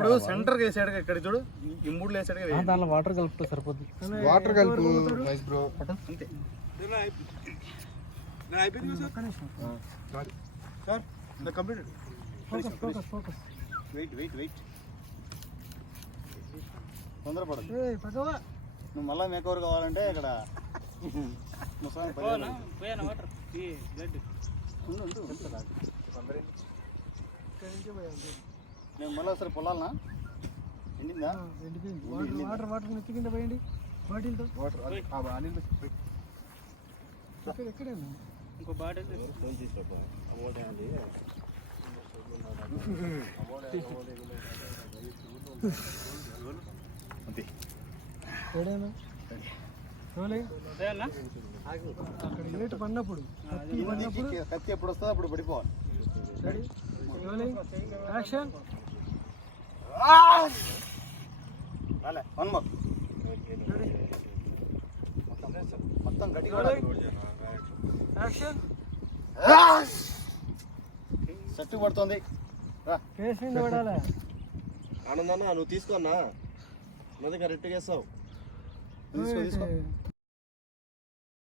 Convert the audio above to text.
ఇప్పుడు సెంటర్ వేసాడు ఇక్కడ చూడు. ఈ మూడు వేసాడు దాంట్లో వాటర్ కలుపుతో సరిపోద్ది. వాటర్ కలుపు నైస్ బ్రో అంతే. Sir? Complete focus focus focus wait wait wait తొందరపడదు నువ్వు మళ్ళా మేకవర్ కావాలంటే ఇక్కడ ముసలాన్ని నేను మళ్ళీ ఒకసారి పొలాలనా? ఎండిందా? ఎండిపోయింది. వాటర్ వాటర్ నెత్తి కింద పోయండి. బాటిల్తో. వాటర్ అనిల్ ఎక్కడ ఎక్కడే ఇంకో బాటిల్ ఎక్కడేనా? రోలే అక్కడ ఏటు పడినప్పుడు? కత్తి పడినప్పుడు? కత్తి- ఎప్పుడు వస్తుందో అప్పుడు పడిపోవాలి. యాక్షన్? రాలే వన్ మోర్ మొత్తం గట్టిగా సెట్టు పడుతుంది. ఆనందన్న నువ్వు తీసుకోన్నా నది కరెక్ట్గా వేస్తావు. తీసుకో తీసుకో.